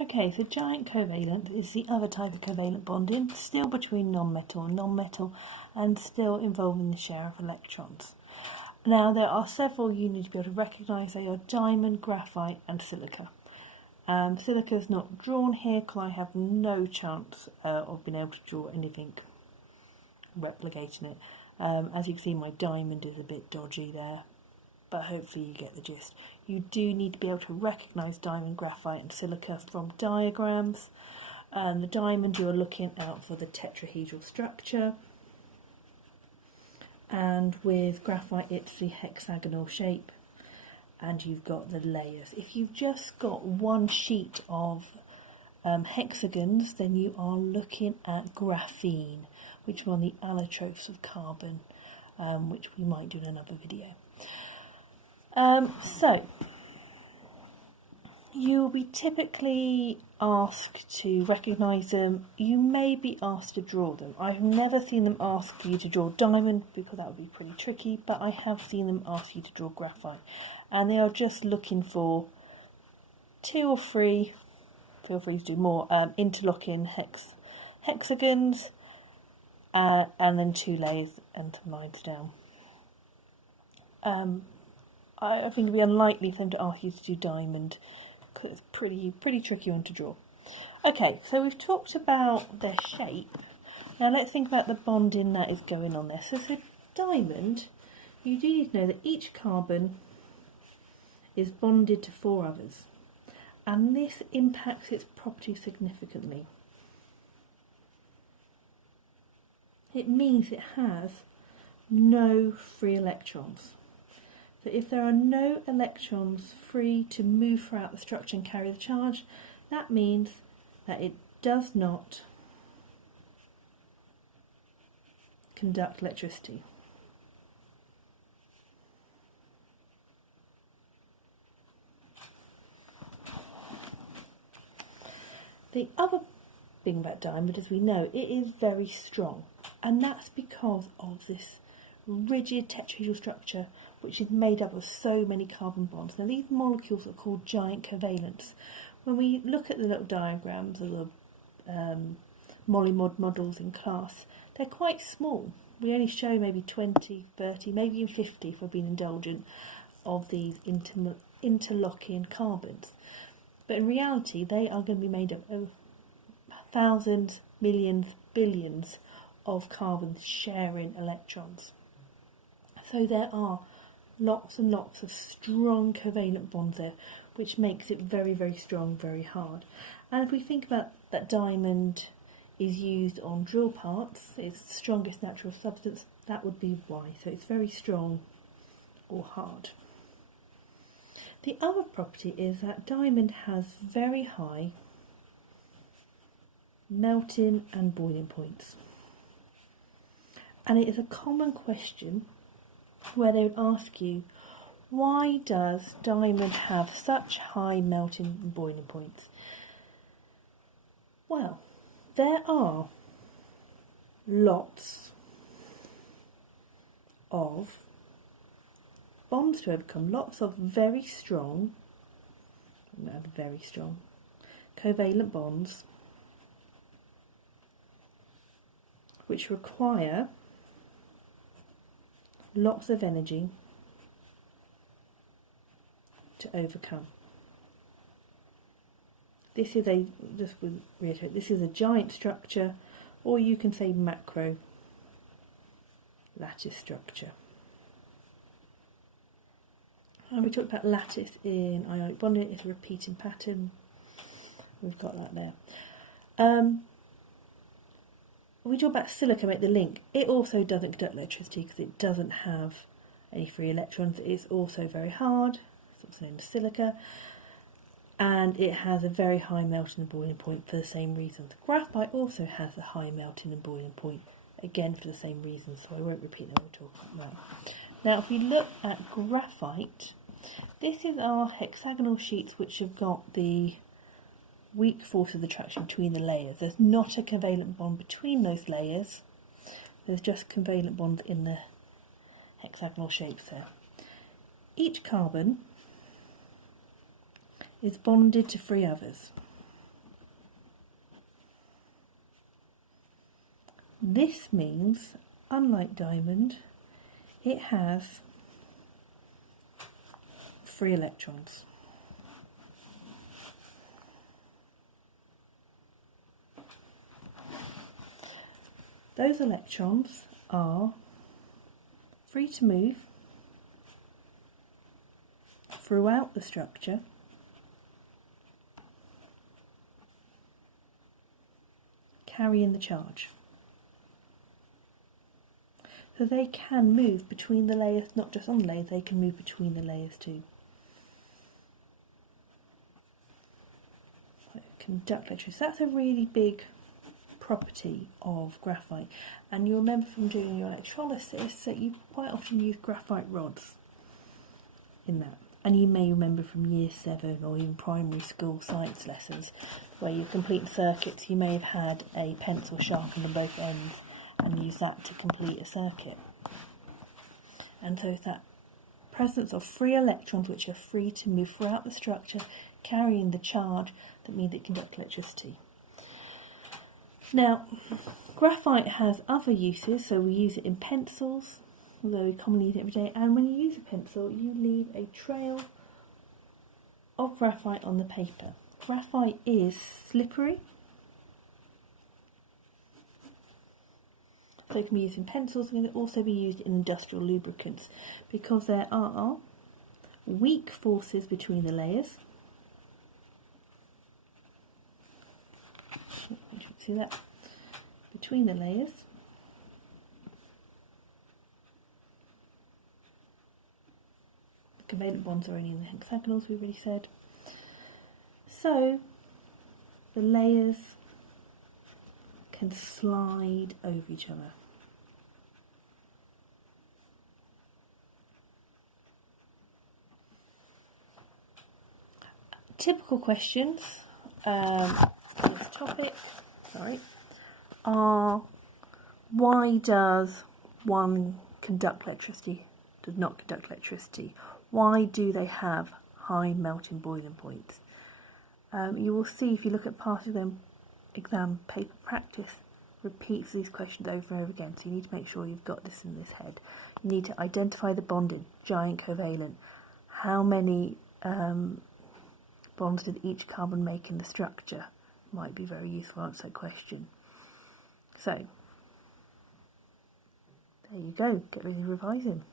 Okay, so giant covalent is the other type of covalent bonding, still between non-metal and non-metal, and still involving the share of electrons. Now, there are several you need to be able to recognise. They are diamond, graphite and silica. Silica is not drawn here because I have no chance of being able to draw anything replicating it. As you can see, my diamond is a bit dodgy there, but hopefully you get the gist. You do need to be able to recognise diamond, graphite and silica from diagrams. The diamond, you are looking out for the tetrahedral structure, and with graphite it's the hexagonal shape, and you've got the layers. If you've just got one sheet of hexagons, then you are looking at graphene, which are on the allotropes of carbon, which we might do in another video. So you will be typically asked to recognise them. You may be asked to draw them. I've never seen them ask you to draw diamond because that would be pretty tricky, but I have seen them ask you to draw graphite, and they are just looking for 2 or 3, feel free to do more, interlocking hexagons, and then 2 layers and some lines down. I think it'd be unlikely for them to ask you to do diamond because it's pretty tricky one to draw. Okay, so we've talked about their shape. Now let's think about the bonding that is going on there. So diamond, you do need to know that each carbon is bonded to 4 others, and this impacts its properties significantly. It means it has no free electrons. So if there are no electrons free to move throughout the structure and carry the charge, that means that it does not conduct electricity. The other thing about diamond, as we know, it is very strong, and that's because of this rigid tetrahedral structure which is made up of so many carbon bonds. Now these molecules are called giant covalents. When we look at the little diagrams of the molymod models in class, they're quite small. We only show maybe 20, 30, maybe even 50 if we're being indulgent, of these interlocking carbons. But in reality they are going to be made up of thousands, millions, billions of carbons sharing electrons. So there are lots and lots of strong covalent bonds there, which makes it very, very strong, very hard. And if we think about that diamond is used on drill parts, it's the strongest natural substance, that would be why. So it's very strong or hard. The other property is that diamond has very high melting and boiling points. And it is a common question where they would ask you, why does diamond have such high melting and boiling points? Well, there are lots of bonds to overcome, lots of very strong covalent bonds which require lots of energy to overcome. This is a giant structure, or you can say macro lattice structure. And we talked about lattice in ionic bonding. It's a repeating pattern. We've got that there. We talk about silica, make the link. It also doesn't conduct electricity because it doesn't have any free electrons. It's also very hard, it's also known as silica, and it has a very high melting and boiling point for the same reasons. Graphite also has a high melting and boiling point, again for the same reasons, so I won't repeat them, we'll talk about that. Now if we look at graphite, this is our hexagonal sheets which have got the weak force of attraction between the layers. There's not a covalent bond between those layers, there's just covalent bonds in the hexagonal shapes there. Each carbon is bonded to 3 others. This means, unlike diamond, it has 3 electrons. Those electrons are free to move throughout the structure, carrying the charge. So they can move between the layers, not just on the layers, they can move between the layers too. So conduct electricity. That's a really big property of graphite, and you'll remember from doing your electrolysis that you quite often use graphite rods in that, and you may remember from year 7 or even primary school science lessons where you're completing circuits, you may have had a pencil sharpened on both ends and use that to complete a circuit. And so it's that presence of free electrons which are free to move throughout the structure, carrying the charge, that means it conducts electricity. Now, graphite has other uses, so we use it in pencils, although we commonly use it every day, and when you use a pencil, you leave a trail of graphite on the paper. Graphite is slippery, so it can be used in pencils, and it can also be used in industrial lubricants, because there are weak forces between the layers. See that? Between the layers. The covalent bonds are only in the hexagonals, we've already said. So the layers can slide over each other. Typical questions for this topic, are why does one conduct electricity, does not conduct electricity? Why do they have high melting boiling points? You will see if you look at past exam paper practice repeats these questions over and over again, so you need to make sure you've got this in this head. You need to identify the bonding, giant covalent. How many bonds did each carbon make in the structure? Might be very useful to answer that question. So, there you go, get ready revising.